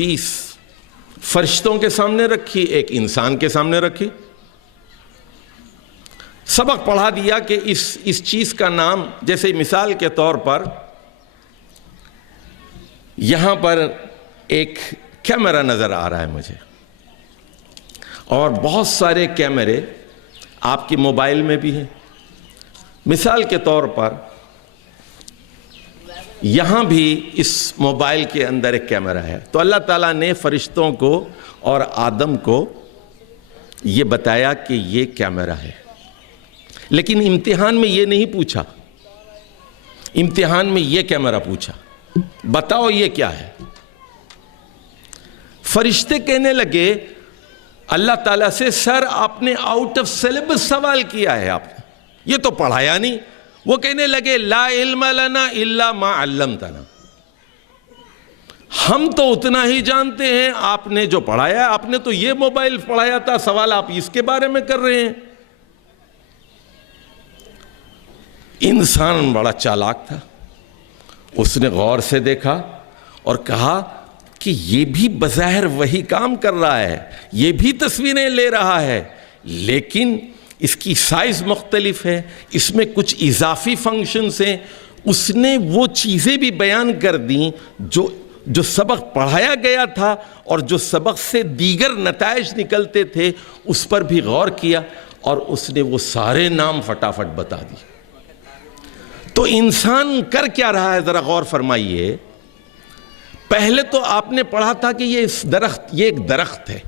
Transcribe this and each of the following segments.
30 فرشتوں کے سامنے رکھی، ایک انسان کے سامنے رکھی، سبق پڑھا دیا کہ اس چیز کا نام، جیسے مثال کے طور پر یہاں پر ایک کیمرہ نظر آ رہا ہے مجھے، اور بہت سارے کیمرے آپ کے موبائل میں بھی ہیں۔ مثال کے طور پر یہاں بھی اس موبائل کے اندر ایک کیمرہ ہے، تو اللہ تعالیٰ نے فرشتوں کو اور آدم کو یہ بتایا کہ یہ کیمرہ ہے، لیکن امتحان میں یہ نہیں پوچھا، امتحان میں یہ کیمرہ پوچھا، بتاؤ یہ کیا ہے؟ فرشتے کہنے لگے اللہ تعالیٰ سے، سر آپ نے آؤٹ آف سلیبس سوال کیا ہے، آپ نے یہ تو پڑھایا نہیں۔ وہ کہنے لگے لا علم لنا الا ما علمتنا، ہم تو اتنا ہی جانتے ہیں، آپ نے جو پڑھایا ہے، آپ نے تو یہ موبائل پڑھایا تھا، سوال آپ اس کے بارے میں کر رہے ہیں۔ انسان بڑا چالاک تھا، اس نے غور سے دیکھا اور کہا کہ یہ بھی بظاہر وہی کام کر رہا ہے، یہ بھی تصویریں لے رہا ہے، لیکن اس کی سائز مختلف ہے، اس میں کچھ اضافی فنکشنز ہیں۔ اس نے وہ چیزیں بھی بیان کر دیں جو سبق پڑھایا گیا تھا، اور جو سبق سے دیگر نتائج نکلتے تھے اس پر بھی غور کیا، اور اس نے وہ سارے نام فٹافٹ بتا دی۔ تو انسان کر کیا رہا ہے، ذرا غور فرمائیے۔ پہلے تو آپ نے پڑھا تھا کہ یہ ایک درخت ہے،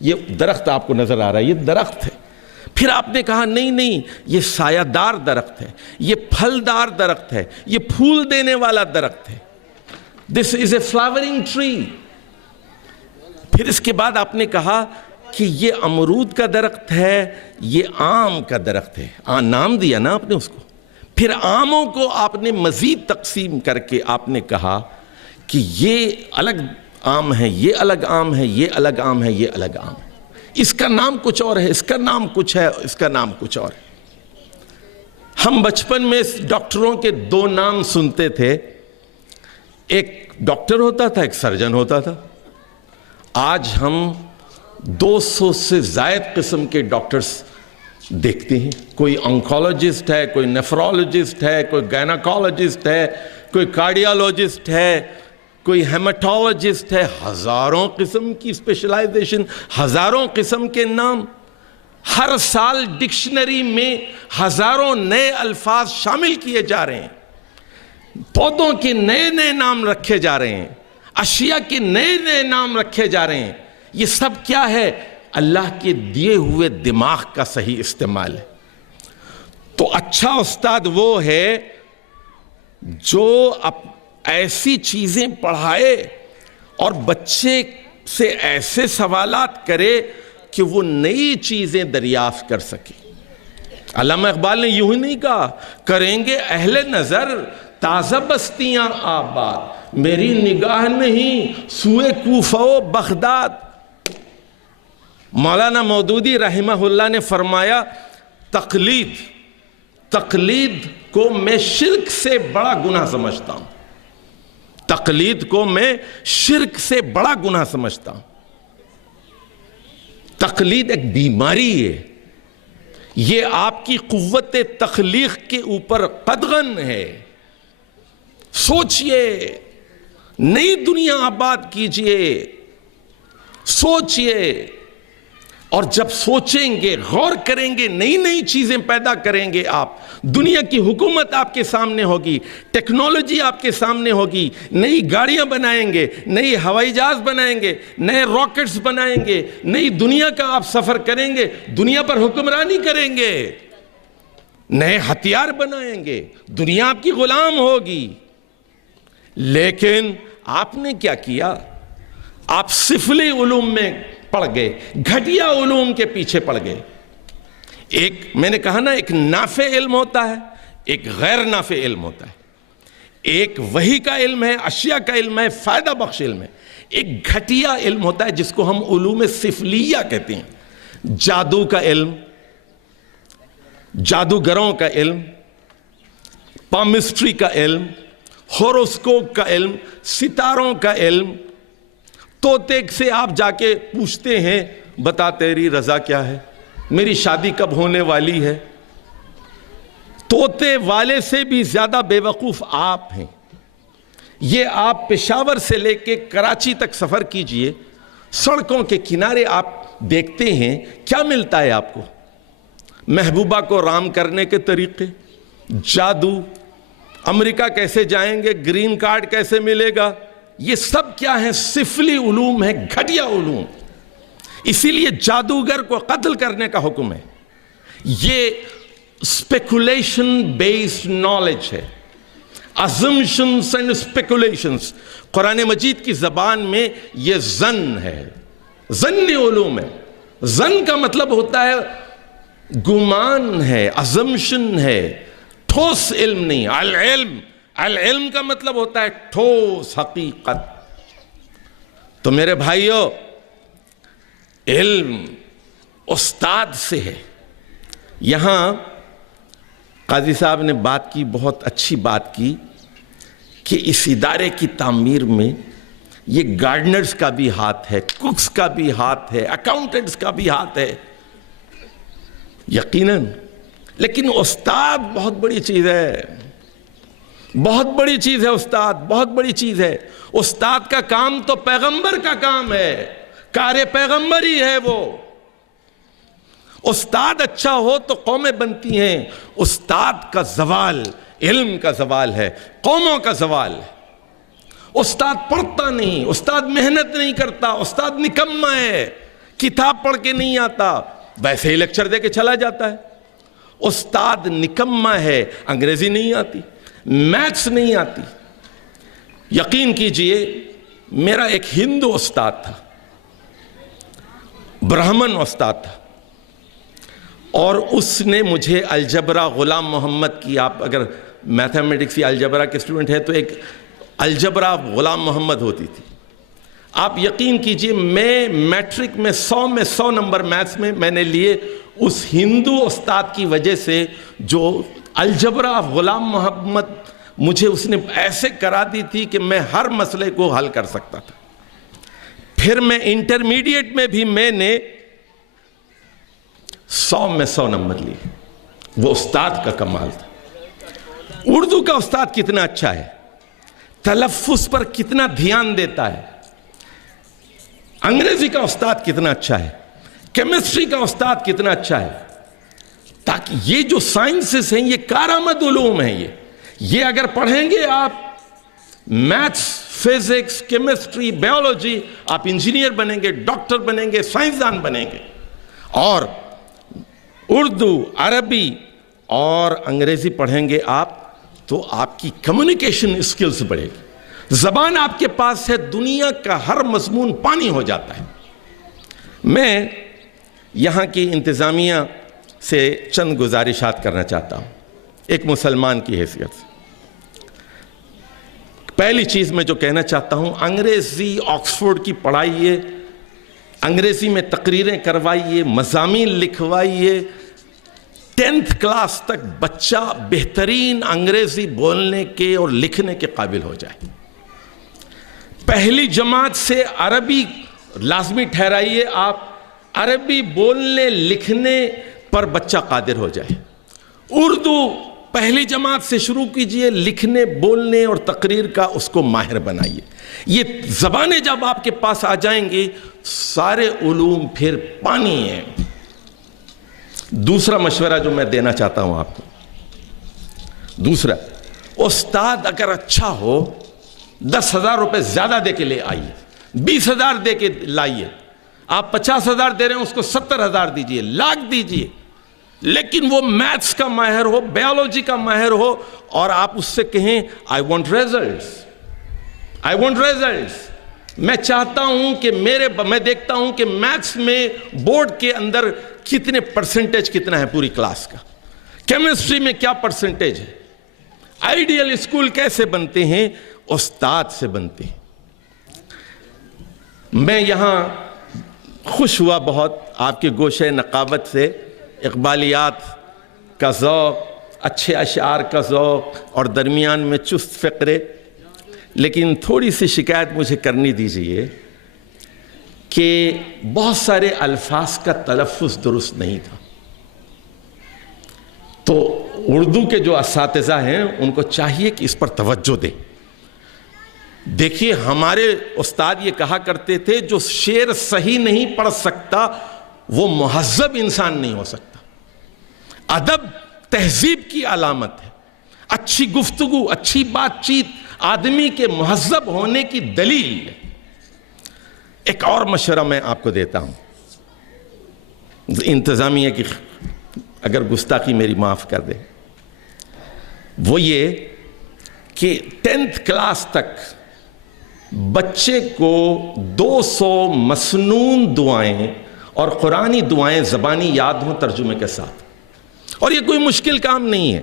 یہ درخت آپ کو نظر آ رہا ہے، یہ درخت ہے۔ پھر آپ نے کہا نہیں یہ سایہ دار درخت ہے، یہ پھلدار درخت ہے، یہ پھول دینے والا درخت ہے، this is a flowering tree۔ پھر اس کے بعد آپ نے کہا کہ یہ امرود کا درخت ہے، یہ آم کا درخت ہے، نام دیا نا آپ نے اس کو۔ پھر آموں کو آپ نے مزید تقسیم کر کے آپ نے کہا کہ یہ الگ آم ہے، یہ الگ آم ہے، یہ الگ آم ہے، یہ الگ آم ہے، اس کا نام کچھ اور ہے، اس کا نام کچھ ہے، اس کا نام کچھ اور ہے۔ ہم بچپن میں ڈاکٹروں کے 2 نام سنتے تھے، ایک ڈاکٹر ہوتا تھا، ایک سرجن ہوتا تھا۔ آج ہم 200 سے زائد قسم کے ڈاکٹرز دیکھتے ہیں، کوئی آنکولوجسٹ ہے، کوئی نیفرولوجسٹ ہے، کوئی گائناکولوجسٹ ہے، کوئی کارڈیالوجسٹ ہے، کوئی ہیماٹولوجسٹ ہے، ہزاروں قسم کی اسپیشلائزیشن، ہزاروں قسم کے نام۔ ہر سال ڈکشنری میں ہزاروں نئے الفاظ شامل کیے جا رہے ہیں، پودوں کے نئے نام رکھے جا رہے ہیں، اشیاء کے نئے نام رکھے جا رہے ہیں۔ یہ سب کیا ہے؟ اللہ کے دیے ہوئے دماغ کا صحیح استعمال ہے۔ تو اچھا استاد وہ ہے جو ایسی چیزیں پڑھائے اور بچے سے ایسے سوالات کرے کہ وہ نئی چیزیں دریافت کر سکے۔ علامہ اقبال نے یوں ہی نہیں کہا، کریں گے اہل نظر تازہ بستیاں آباد، میری نگاہ نہیں سوئے کوفہ و بغداد۔ مولانا مودودی رحمہ اللہ نے فرمایا، تقلید کو میں شرک سے بڑا گناہ سمجھتا ہوں، تقلید کو میں شرک سے بڑا گناہ سمجھتا ہوں۔ تقلید ایک بیماری ہے، یہ آپ کی قوت تخلیق کے اوپر قدغن ہے۔ سوچئے، نئی دنیا آباد کیجئے، سوچئے، اور جب سوچیں گے، غور کریں گے، نئی چیزیں پیدا کریں گے آپ، دنیا کی حکومت آپ کے سامنے ہوگی، ٹیکنالوجی آپ کے سامنے ہوگی، نئی گاڑیاں بنائیں گے، نئی ہوائی جہاز بنائیں گے، نئے راکٹس بنائیں گے، نئی دنیا کا آپ سفر کریں گے، دنیا پر حکمرانی کریں گے، نئے ہتھیار بنائیں گے، دنیا آپ کی غلام ہوگی۔ لیکن آپ نے کیا کیا؟ آپ سفلی علوم میں پڑ گئے، گھٹیا علوم کے پیچھے پڑ گئے۔ ایک میں نے کہا نا، ایک نافع علم ہوتا ہے، ایک غیر نافع علم ہوتا ہے۔ ایک وحی کا علم ہے، اشیاء کا علم ہے، فائدہ بخش علم ہے۔ ایک گھٹیا علم ہوتا ہے جس کو ہم علوم سفلیہ کہتے ہیں، جادو کا علم، جادوگروں کا علم، پامسٹری کا علم، ہوروسکوپ کا علم، ستاروں کا علم، طوطے سے آپ جا کے پوچھتے ہیں بتا تیری رضا کیا ہے, میری شادی کب ہونے والی ہے. طوطے والے سے بھی زیادہ بے وقوف آپ ہیں. یہ آپ پشاور سے لے کے کراچی تک سفر کیجئے, سڑکوں کے کنارے آپ دیکھتے ہیں کیا ملتا ہے آپ کو؟ محبوبہ کو رام کرنے کے طریقے, جادو, امریکہ کیسے جائیں گے, گرین کارڈ کیسے ملے گا, یہ سب کیا ہیں؟ سفلی علوم ہے, گھٹیا علوم. اسی لیے جادوگر کو قتل کرنے کا حکم ہے. یہ اسپیکولیشن بیسڈ نالج ہے, assumptions and speculations. قرآن مجید کی زبان میں یہ ظن ہے, ظنی علوم ہے. ظن کا مطلب ہوتا ہے گمان ہے, assumption ہے, ٹھوس علم نہیں. العلم کا مطلب ہوتا ہے ٹھوس حقیقت. تو میرے بھائیو, علم استاد سے ہے. یہاں قاضی صاحب نے بات کی, بہت اچھی بات کی, کہ اس ادارے کی تعمیر میں یہ گارڈنرز کا بھی ہاتھ ہے, ککس کا بھی ہاتھ ہے, اکاؤنٹنٹس کا بھی ہاتھ ہے, یقیناً. لیکن استاد بہت بڑی چیز ہے, بہت بڑی چیز ہے استاد, بہت بڑی چیز ہے. استاد کا کام تو پیغمبر کا کام ہے, کار پیغمبر ہی ہے وہ. استاد اچھا ہو تو قومیں بنتی ہیں. استاد کا زوال علم کا زوال ہے, قوموں کا زوال ہے. استاد پڑھتا نہیں, استاد محنت نہیں کرتا, استاد نکمہ ہے, کتاب پڑھ کے نہیں آتا, ویسے ہی لیکچر دے کے چلا جاتا ہے. استاد نکمہ ہے, انگریزی نہیں آتی, میتھس نہیں آتی. یقین کیجئے, میرا ایک ہندو استاد تھا, برہمن استاد تھا, اور اس نے مجھے الجبرا غلام محمد کی, آپ اگر میتھمیٹکس یا الجبرا کے اسٹوڈنٹ ہیں تو ایک الجبرا غلام محمد ہوتی تھی. آپ یقین کیجئے, میں میٹرک میں 100 میں 100 نمبر میتھس میں نے لیے اس ہندو استاد کی وجہ سے. جو الجبرا غلام محمد مجھے اس نے ایسے کرا دی تھی کہ میں ہر مسئلے کو حل کر سکتا تھا. پھر میں انٹرمیڈیٹ میں بھی میں نے 100 میں 100 نمبر لیے. وہ استاد کا کمال تھا. اردو کا استاد کتنا اچھا ہے, تلفظ پر کتنا دھیان دیتا ہے. انگریزی کا استاد کتنا اچھا ہے, کیمسٹری کا استاد کتنا اچھا ہے. تاکہ یہ جو سائنسز ہیں یہ کارآمد علوم ہیں. یہ اگر پڑھیں گے آپ میتھس, فزکس, کیمسٹری, بیولوجی, آپ انجینئر بنیں گے, ڈاکٹر بنیں گے, سائنسدان بنیں گے. اور اردو, عربی اور انگریزی پڑھیں گے آپ تو آپ کی کمیونیکیشن اسکلز بڑھے گی. زبان آپ کے پاس ہے, دنیا کا ہر مضمون پانی ہو جاتا ہے. میں یہاں کی انتظامیہ سے چند گزارشات کرنا چاہتا ہوں ایک مسلمان کی حیثیت سے. پہلی چیز میں جو کہنا چاہتا ہوں, انگریزی آکسفورڈ کی پڑھائیے, انگریزی میں تقریریں کروائیے, مضامین لکھوائیے. 10th کلاس تک بچہ بہترین انگریزی بولنے کے اور لکھنے کے قابل ہو جائے. پہلی جماعت سے عربی لازمی ٹھہرائیے, آپ عربی بولنے لکھنے پر بچہ قادر ہو جائے. اردو پہلی جماعت سے شروع کیجئے, لکھنے, بولنے اور تقریر کا اس کو ماہر بنائیے. یہ زبانیں جب آپ کے پاس آ جائیں گی, سارے علوم پھر پانی ہیں. دوسرا مشورہ جو میں دینا چاہتا ہوں آپ کو, دوسرا, استاد اگر اچھا ہو 10,000 روپے زیادہ دے کے لے آئیے, 20,000 دے کے لائیے. آپ 50,000 دے رہے ہیں, اس کو 70,000 دیجئے, لاکھ دیجئے. لیکن وہ میتھس کا ماہر ہو, بیولوجی کا ماہر ہو, اور آپ اس سے کہیں I want results. میں چاہتا ہوں کہ میں دیکھتا ہوں کہ میتھس میں بورڈ کے اندر کتنے پرسنٹیج کتنا ہے پوری کلاس کا, کیمسٹری میں کیا پرسنٹیج ہے. آئیڈیل اسکول کیسے بنتے ہیں؟ استاد سے بنتے ہیں. میں یہاں خوش ہوا بہت آپ کے گوشے نقابت سے, اقبالیات کا ذوق, اچھے اشعار کا ذوق اور درمیان میں چست فقرے. لیکن تھوڑی سی شکایت مجھے کرنی دیجیے کہ بہت سارے الفاظ کا تلفظ درست نہیں تھا، تو اردو کے جو اساتذہ ہیں ان کو چاہیے کہ اس پر توجہ دیں۔ دیکھیے ہمارے استاد یہ کہا کرتے تھے جو شعر صحیح نہیں پڑھ سکتا وہ مہذب انسان نہیں ہو سکتا۔ ادب تہذیب کی علامت ہے، اچھی گفتگو، اچھی بات چیت آدمی کے مہذب ہونے کی دلیل ہے۔ ایک اور مشورہ میں آپ کو دیتا ہوں، انتظامیہ کی اگر گستاخی میری معاف کر دے، وہ یہ کہ 10th کلاس تک بچے کو 200 مسنون دعائیں اور قرآنی دعائیں زبانی یاد ہوں ترجمے کے ساتھ، اور یہ کوئی مشکل کام نہیں ہے۔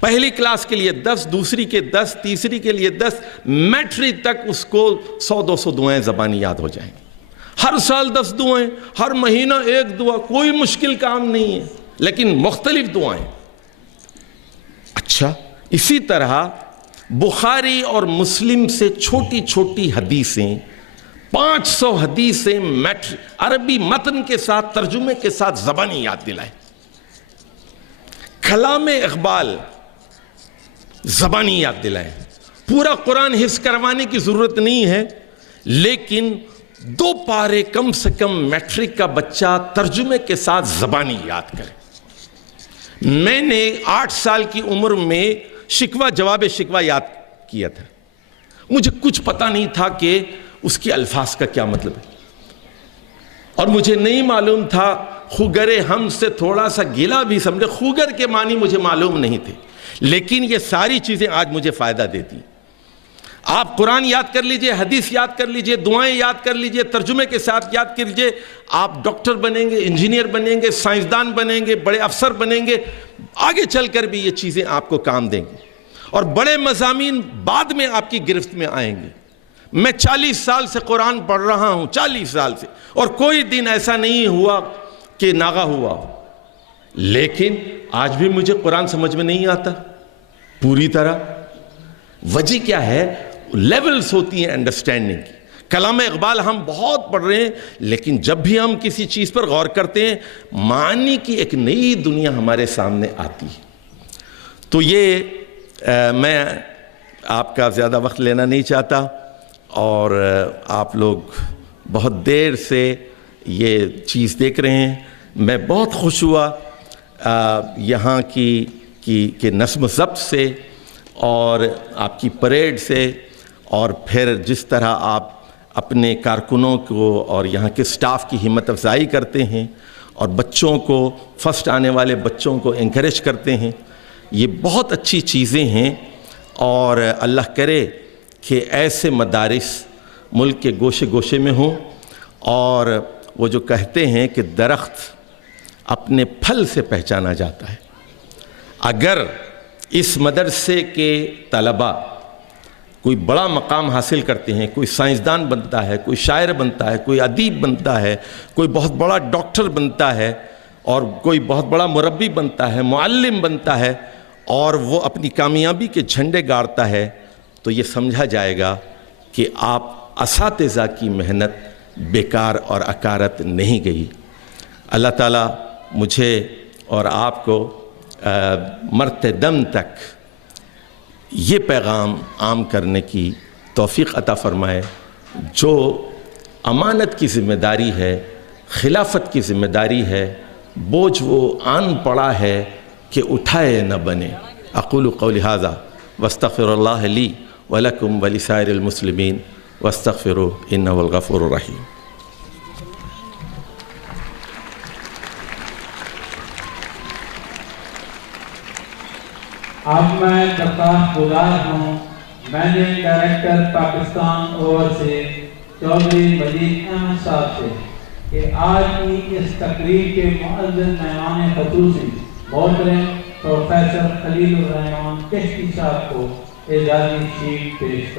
پہلی کلاس کے لیے 10، دوسری کے 10، تیسری کے لیے 10، میٹرک تک اس کو 100-200 دعائیں زبانی یاد ہو جائیں گی۔ ہر سال 10 دعائیں، ہر مہینہ 1 دعا، کوئی مشکل کام نہیں ہے، لیکن مختلف دعائیں۔ اچھا، اسی طرح بخاری اور مسلم سے چھوٹی چھوٹی حدیثیں، 500 حدیثیں عربی متن کے ساتھ، ترجمے کے ساتھ زبانی یاد دلائیں۔ کلام اقبال زبانی یاد دلائیں۔ پورا قرآن حفظ کروانے کی ضرورت نہیں ہے، لیکن 2 پارے کم سے کم میٹرک کا بچہ ترجمے کے ساتھ زبانی یاد کرے۔ میں نے 8 سال کی عمر میں شکوہ جواب شکوہ یاد کیا تھا، مجھے کچھ پتہ نہیں تھا کہ اس کے الفاظ کا کیا مطلب ہے، اور مجھے نہیں معلوم تھا خوگر ہم سے تھوڑا سا گلا بھی سمجھے، خوگر کے معنی مجھے معلوم نہیں تھے، لیکن یہ ساری چیزیں آج مجھے فائدہ دیتی۔ آپ قرآن یاد کر لیجئے، حدیث یاد کر لیجئے، دعائیں یاد کر لیجئے، ترجمے کے ساتھ یاد کر لیجئے، آپ ڈاکٹر بنیں گے، انجینئر بنیں گے، سائنسدان بنیں گے، بڑے افسر بنیں گے، آگے چل کر بھی یہ چیزیں آپ کو کام دیں گی، اور بڑے مضامین بعد میں آپ کی گرفت میں آئیں گے۔ میں 40 سال سے قرآن پڑھ رہا ہوں، 40 سال سے، اور کوئی دن ایسا نہیں ہوا کہ ناغہ ہوا ہو، لیکن آج بھی مجھے قرآن سمجھ میں نہیں آتا پوری طرح۔ وجہ کیا ہے؟ لیولز ہوتی ہیں انڈرسٹینڈنگ کی۔ کلام اقبال ہم بہت پڑھ رہے ہیں، لیکن جب بھی ہم کسی چیز پر غور کرتے ہیں معنی کی ایک نئی دنیا ہمارے سامنے آتی ہے۔ تو یہ میں آپ کا زیادہ وقت لینا نہیں چاہتا، اور آپ لوگ بہت دیر سے یہ چیز دیکھ رہے ہیں۔ میں بہت خوش ہوا یہاں کی نظم و ضبط سے، اور آپ کی پریڈ سے، اور پھر جس طرح آپ اپنے کارکنوں کو اور یہاں کے سٹاف کی ہمت افزائی کرتے ہیں، اور بچوں کو، فرسٹ آنے والے بچوں کو انکریج کرتے ہیں، یہ بہت اچھی چیزیں ہیں، اور اللہ کرے کہ ایسے مدارس ملک کے گوشے گوشے میں ہوں۔ اور وہ جو کہتے ہیں کہ درخت اپنے پھل سے پہچانا جاتا ہے، اگر اس مدرسے کے طلباء کوئی بڑا مقام حاصل کرتے ہیں، کوئی سائنسدان بنتا ہے، کوئی شاعر بنتا ہے، کوئی ادیب بنتا ہے، کوئی بہت بڑا ڈاکٹر بنتا ہے، اور کوئی بہت بڑا مربی بنتا ہے، معلم بنتا ہے، اور وہ اپنی کامیابی کے جھنڈے گاڑتا ہے، تو یہ سمجھا جائے گا کہ آپ اساتذہ کی محنت بیکار اور اکارت نہیں گئی۔ اللہ تعالیٰ مجھے اور آپ کو مرتے دم تک یہ پیغام عام کرنے کی توفیق عطا فرمائے۔ جو امانت کی ذمہ داری ہے، خلافت کی ذمہ داری ہے، بوجھ وہ آن پڑا ہے کہ اٹھائے نہ بنے۔ اقول قولی ھذا واستغفر اللہ لی ولکم ولسائر المسلمین واستغفروا انہ هو الغفور الرحیم۔ اب میں درخواست گزار ہوں managing director Pakistan overseas Chaudhry Majid Ahmed صاحب سے کہ آج کی اس تقریب کے معزز مہمان خصوصی محترم پروفیسر خلیل الرحمان کشتی صاحب کو اعزازی شیٹ پیش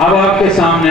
اب آپ کے سامنے